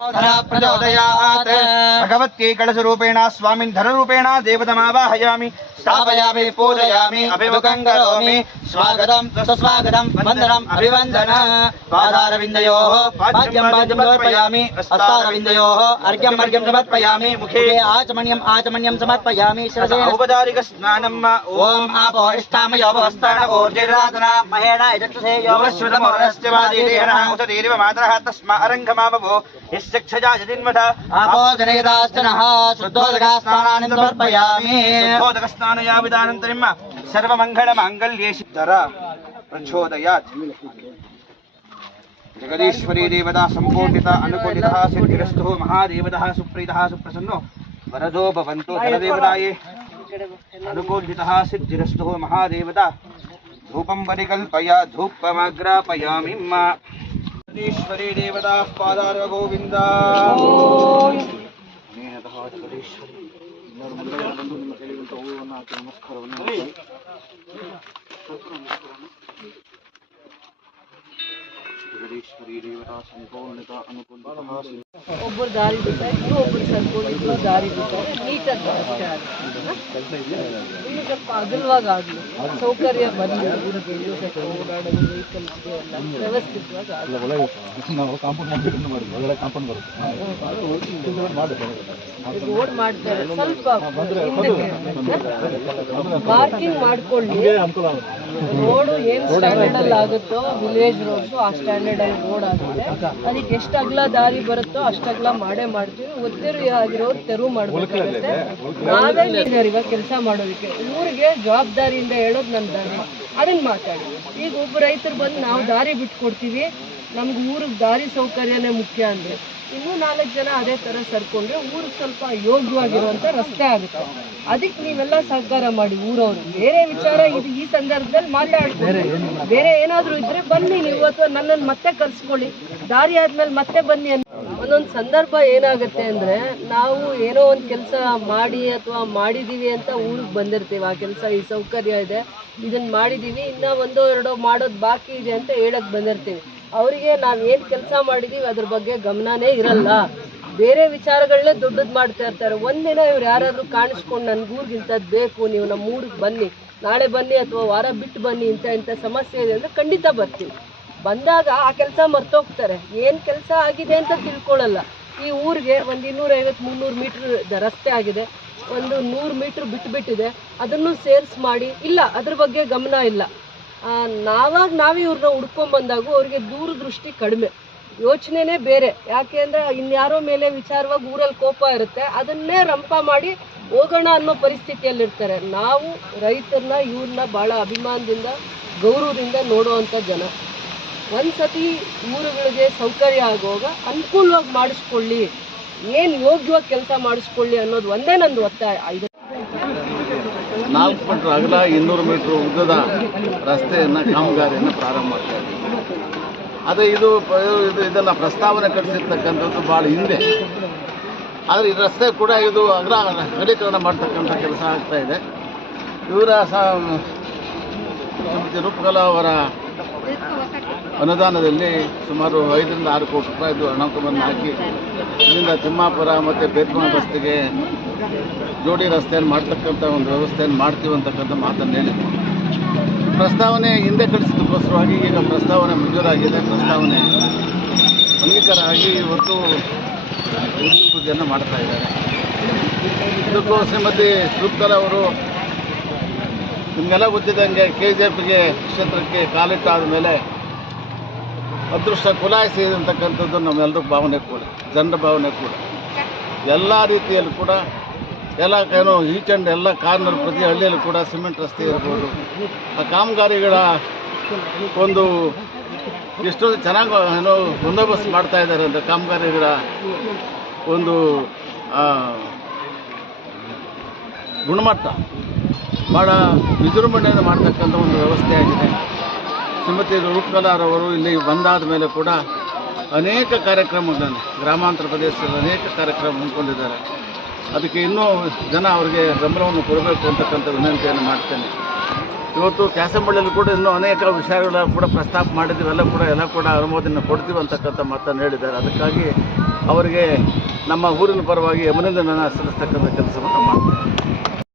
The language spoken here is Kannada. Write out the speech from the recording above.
प्रचोदयात् भगवत्यै कलशरूपेण स्वामिन् धनरूपेण देवतमावाहयामि स्थापयामि पूजयामि अभिमुखं करोमि स्वागतं सुस्वागतं वन्दनम् अभिवन्दन पादारविन्दयोः पाद्यं समर्पयामि हस्तारविन्दयोः अर्घ्यं समर्पयामि मुखे आचमन्यं समर्पयामि शिरसे औपचारिक स्नानम् ओम आपो इष्टामयो भवस्तान ऊर्जेराधना महेण यजक्षसे योगश्रुतमोरस्य वादिदेहनः उततीरिव मातरः तस्मा अरङ्घमावभो यस्यक्षजा यदिन्वथ आपो जनेदास्तनः शुद्धोदकस्नानानि समर्पयामि शुद्धोदकस्नानयाविदानन्तरं सर्वमङ्गलमाङ्गल्ये सिद्धर प्रचोदयात् जगदीश्वरी देवता सम्पूर्णिता अनुकूलितः सिद्धिरस्तु महादेवतः सुप्रीतः सुप्रसन्नो वरदो भवन्तु धनदेवताये अनुकूलितः सिद्धिरस्तु महादेवता धूपं परिकल्पय धूपमग्रापयामि जगदीश्वरी देवता पादार गोविंद जगदीश्वरी देवता संपूर्णता अनुकूलतः ಒಬ್ಬರು ದಾರಿ ಬಿಟ್ಟಾರೆ ಇನ್ನೊಬ್ಬರು ಸರ್ಕೊಂಡು ದಾರಿ ಬಿಟ್ಟಾರೆ ನೀಟಾಗಿ ಇನ್ನು ಸ್ವಲ್ಪ ಅಗಲವಾಗಿ ಆಗಲಿ ಸೌಕರ್ಯ ಬರಲಿ ಊರಿಗೆ ಓಡಾಡೋದು ವೆಹಿಕಲ್ಸ್ಗೆ ಎಲ್ಲ ವ್ಯವಸ್ಥಿತವಾಗಿ ರೋಡ್ ಮಾಡ್ತಾರೆ ಸ್ವಲ್ಪ ಪಾರ್ಕಿಂಗ್ ಮಾಡ್ಕೊಳ್ಳಿ ರೋಡು ಏನು ಸ್ಟ್ಯಾಂಡರ್ಡಲ್ಲಿ ಆಗುತ್ತೋ ವಿಲೇಜ್ ರೋಡ್ಸು ಆ ಸ್ಟ್ಯಾಂಡರ್ಡಲ್ಲಿ ರೋಡ್ ಆಗುತ್ತೆ ಅದಕ್ಕೆ ಎಷ್ಟು ಅಗಲ ದಾರಿ ಬರುತ್ತೋ ಅಷ್ಟಗಲ ಮಾಡೇ ಮಾಡ್ತೀವಿ ಒತ್ತೇರು ಆಗಿರೋರು ತೆರವು ಮಾಡಬೇಕಾಗುತ್ತೆ ನಾವೇ ಇವಾಗ ಕೆಲಸ ಮಾಡೋದಕ್ಕೆ ಊರಿಗೆ ಜವಾಬ್ದಾರಿಯಿಂದ ಹೇಳೋದು ನನ್ನ ದಾರಿ ಅದನ್ನು ಮಾತಾಡಿ ಈಗ ಒಬ್ಬ ರೈತರು ಬಂದು ನಾವು ದಾರಿ ಬಿಟ್ಕೊಡ್ತೀವಿ ನಮ್ಗೆ ಊರಿಗೆ ದಾರಿ ಸೌಕರ್ಯನೇ ಮುಖ್ಯ ಅಂದರೆ ಇನ್ನೂ 4 ಜನ ಅದೇ ಥರ ಸರ್ಕೊಂಡ್ರೆ ಊರಿಗೆ ಸ್ವಲ್ಪ ಯೋಗ್ಯವಾಗಿರುವಂಥ ರಸ್ತೆ ಆಗುತ್ತೆ ಅದಕ್ಕೆ ನೀವೆಲ್ಲ ಸಹಕಾರ ಮಾಡಿ ಊರವರು ಬೇರೆ ವಿಚಾರ ಇದು ಈ ಸಂದರ್ಭದಲ್ಲಿ ಮಾತಾಡ್ಕೊಳ್ಳಿ ಬೇರೆ ಏನಾದರೂ ಇದ್ದರೆ ಬನ್ನಿ ನೀವು ಅಥವಾ ನನ್ನನ್ನು ಮತ್ತೆ ಕರ್ಸ್ಕೊಳ್ಳಿ ದಾರಿ ಆದಮೇಲೆ ಮತ್ತೆ ಬನ್ನಿ ಅಂತ ಒಂದೊಂದು ಸಂದರ್ಭ ಏನಾಗುತ್ತೆ ಅಂದರೆ ನಾವು ಏನೋ ಒಂದು ಕೆಲಸ ಮಾಡಿ ಅಥವಾ ಮಾಡಿದ್ದೀವಿ ಅಂತ ಊರಿಗೆ ಬಂದಿರ್ತೀವಿ ಆ ಕೆಲಸ ಈ ಸೌಕರ್ಯ ಇದೆ ಇದನ್ನು ಮಾಡಿದ್ದೀವಿ ಇನ್ನೂ 1-2 ಮಾಡೋದು ಬಾಕಿ ಇದೆ ಅಂತ ಹೇಳಕ್ಕೆ ಬಂದಿರ್ತೀವಿ ಅವರಿಗೆ ನಾವು ಏನು ಕೆಲಸ ಮಾಡಿದ್ದೀವಿ ಅದ್ರ ಬಗ್ಗೆ ಗಮನನೇ ಇರಲ್ಲ ಬೇರೆ ವಿಚಾರಗಳನ್ನೇ ದೊಡ್ಡದು ಮಾಡ್ತಾ ಇರ್ತಾರೆ ಒಂದಿನ ಇವ್ರು ಯಾರಾದರೂ ಕಾಣಿಸ್ಕೊಂಡು ನನಗೆ ಊರಿಗಿಂಥದ್ದು ಬೇಕು ನೀವು ನಮ್ಮ ಊರಿಗೆ ಬನ್ನಿ ನಾಳೆ ಬನ್ನಿ ಅಥವಾ ವಾರ ಬಿಟ್ಟು ಬನ್ನಿ ಇಂಥ ಸಮಸ್ಯೆ ಇದೆ ಅಂದರೆ ಖಂಡಿತ ಬರ್ತೀವಿ ಬಂದಾಗ ಆ ಕೆಲಸ ಮರ್ತೋಗ್ತಾರೆ ಏನು ಕೆಲಸ ಆಗಿದೆ ಅಂತ ತಿಳ್ಕೊಳ್ಳಲ್ಲ ಈ ಊರಿಗೆ ಒಂದು 250-300 ಮೀಟ್ರ್ ರಸ್ತೆ ಆಗಿದೆ ಒಂದು 100 ಮೀಟ್ರ್ ಬಿಟ್ಟಿದೆ ಅದನ್ನು ಸೇಲ್ಸ್ ಮಾಡಿ ಇಲ್ಲ ಅದ್ರ ಬಗ್ಗೆ ಗಮನ ಇಲ್ಲ ನಾವೇ ಇವ್ರನ್ನ ಹುಡ್ಕೊಂಡ್ಬಂದಾಗ ಅವ್ರಿಗೆ ದೂರದೃಷ್ಟಿ ಕಡಿಮೆ ಯೋಚನೆನೇ ಬೇರೆ ಯಾಕೆ ಅಂದರೆ ಇನ್ಯಾರೋ ಮೇಲೆ ವಿಚಾರವಾಗಿ ಊರಲ್ಲಿ ಕೋಪ ಇರುತ್ತೆ ಅದನ್ನೇ ರಂಪ ಮಾಡಿ ಹೋಗೋಣ ಅನ್ನೋ ಪರಿಸ್ಥಿತಿಯಲ್ಲಿರ್ತಾರೆ ನಾವು ರೈತರನ್ನ ಇವ್ರನ್ನ ಭಾಳ ಅಭಿಮಾನದಿಂದ ಗೌರವದಿಂದ ನೋಡುವಂಥ ಜನ ಒಂದು ಸತಿ ಊರುಗಳಿಗೆ ಸೌಕರ್ಯ ಆಗುವಾಗ ಅನುಕೂಲವಾಗಿ ಮಾಡಿಸ್ಕೊಳ್ಳಿ ಏನು ಯೋಗ್ಯವಾಗಿ ಕೆಲಸ ಮಾಡಿಸ್ಕೊಳ್ಳಿ ಅನ್ನೋದು ಒಂದೇ ನಂದು ಒತ್ತಾಯ 4 ಮೀಟರ್ ಅಗಲ 200 ಮೀಟರ್ ಉದ್ದದ ರಸ್ತೆಯನ್ನು ಕಾಮಗಾರಿಯನ್ನು ಪ್ರಾರಂಭ ಮಾಡ್ತಾ ಇದ್ದೀವಿ ಆದರೆ ಇದನ್ನು ಪ್ರಸ್ತಾವನೆ ಕಳಿಸಿರ್ತಕ್ಕಂಥದ್ದು ಭಾಳ ಹಿಂದೆ ಆದರೆ ಈ ರಸ್ತೆ ಕೂಡ ಇದು ಅಗಲೀಕರಣ ಮಾಡ್ತಕ್ಕಂಥ ಕೆಲಸ ಆಗ್ತಾ ಇದೆ ಇವರ ಶ್ರೀಮತಿ ರೂಪಕಲಾ ಅವರ ಅನುದಾನದಲ್ಲಿ ಸುಮಾರು 5-6 ಕೋಟಿ ರೂಪಾಯಿದು ಹಣವನ್ನು ಹಾಕಿ ಇಲ್ಲಿಂದ ತಿಮ್ಮಾಪುರ ಮತ್ತು ಬೇತ್ಮನ ರಸ್ತೆಗೆ ಜೋಡಿ ರಸ್ತೆಯನ್ನು ಮಾಡ್ತಕ್ಕಂಥ ಒಂದು ವ್ಯವಸ್ಥೆಯನ್ನು ಮಾಡ್ತೀವಿ ಅಂತಕ್ಕಂಥ ಮಾತನ್ನು ಹೇಳಿದ್ವಿ ಪ್ರಸ್ತಾವನೆ ಹಿಂದೆ ಕಳಿಸಿದ್ದಕ್ಕೋಸ್ಕರವಾಗಿ ಈಗ ಪ್ರಸ್ತಾವನೆ ಮಂಜೂರಾಗಿದೆ ಪ್ರಸ್ತಾವನೆ ಅಂಗೀಕಾರ ಆಗಿ ಇವತ್ತು ಪೂಜೆಯನ್ನು ಮಾಡ್ತಾ ಇದ್ದಾರೆ ಇದಕ್ಕೂ ಶ್ರೀಮತಿ ರೂಪಕಲಾ ಅವರು ನಿಮಗೆಲ್ಲ ಗೊತ್ತಿದ್ದಂಗೆ KJPಗೆ ಕ್ಷೇತ್ರಕ್ಕೆ ಕಾಲಿಟ್ಟಾದ ಮೇಲೆ ಅದೃಷ್ಟ ಕುಲಾಯಿಸಿ ಅಂತಕ್ಕಂಥದ್ದು ನಮ್ಮೆಲ್ಲರ ಭಾವನೆ ಕೂಡ ಜನರ ಭಾವನೆ ಕೂಡ ಎಲ್ಲ ರೀತಿಯಲ್ಲೂ ಕೂಡ ಎಲ್ಲ ಈಚ್ ಆ್ಯಂಡ್ ಎಲ್ಲ ಕಾರ್ನರ್ ಪ್ರತಿ ಹಳ್ಳಿಯಲ್ಲೂ ಕೂಡ ಸಿಮೆಂಟ್ ರಸ್ತೆ ಇರ್ಬೋದು ಆ ಕಾಮಗಾರಿಗಳ ಒಂದು ಎಷ್ಟೊಂದು ಚೆನ್ನಾಗಿ ಬಂದೋಬಸ್ತ್ ಮಾಡ್ತಾ ಇದ್ದಾರೆ ಅಂದರೆ ಕಾಮಗಾರಿಗಳ ಒಂದು ಗುಣಮಟ್ಟ ಭಾಳ ವಿಜೃಂಭಣೆಯಿಂದ ಮಾಡ್ತಕ್ಕಂಥ ಒಂದು ವ್ಯವಸ್ಥೆ ಆಗಿದೆ ಶ್ರೀಮತಿ ರೂಪಕಲಾರವರು ಇಲ್ಲಿ ಬಂದಾದ ಮೇಲೆ ಕೂಡ ಅನೇಕ ಕಾರ್ಯಕ್ರಮಗಳನ್ನು ಗ್ರಾಮಾಂತರ ಪ್ರದೇಶದಲ್ಲಿ ಅನೇಕ ಕಾರ್ಯಕ್ರಮ ಹಮ್ಮಿಕೊಂಡಿದ್ದಾರೆ ಅದಕ್ಕೆ ಇನ್ನೂ ಜನ ಅವರಿಗೆ ಬೆಂಬಲವನ್ನು ಕೊಡಬೇಕು ಅಂತಕ್ಕಂಥ ವಿನಂತಿಯನ್ನು ಮಾಡ್ತೇನೆ ಇವತ್ತು ಕ್ಯಾಸಂಬಳ್ಳಿಯಲ್ಲಿ ಕೂಡ ಇನ್ನೂ ಅನೇಕ ವಿಷಯಗಳ ಕೂಡ ಪ್ರಸ್ತಾಪ ಮಾಡಿದ್ದೀವಿ ಎಲ್ಲ ಕೂಡ ಅನುಮೋದನೆ ಕೊಡ್ತೀವಿ ಅಂತಕ್ಕಂಥ ಮಾತನ್ನು ಹೇಳಿದ್ದಾರೆ ಅದಕ್ಕಾಗಿ ಅವರಿಗೆ ನಮ್ಮ ಊರಿನ ಪರವಾಗಿ ಅಭಿನಂದನೆಯನ್ನು ಸಲ್ಲಿಸ್ತಕ್ಕಂಥ ಕೆಲಸವನ್ನು ಮಾಡ್ತಾರೆ.